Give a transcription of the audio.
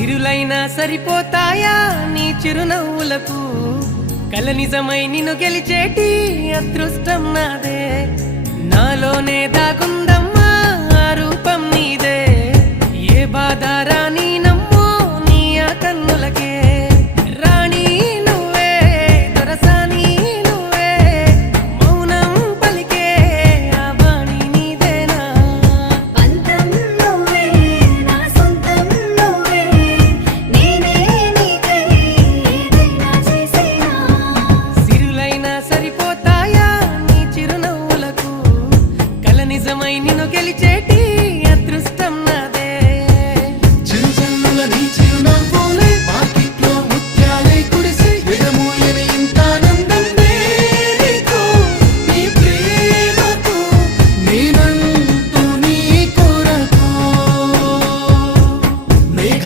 సిరులైనా సరిపోతాయా నీ చిరునవ్వులకు కల నిజమై నిన్ను గెలిచేటి అదృష్టం నాదే నాలోనే దాగుందమ్మా ఆ రూపం నీదే ఏ బాధ రాని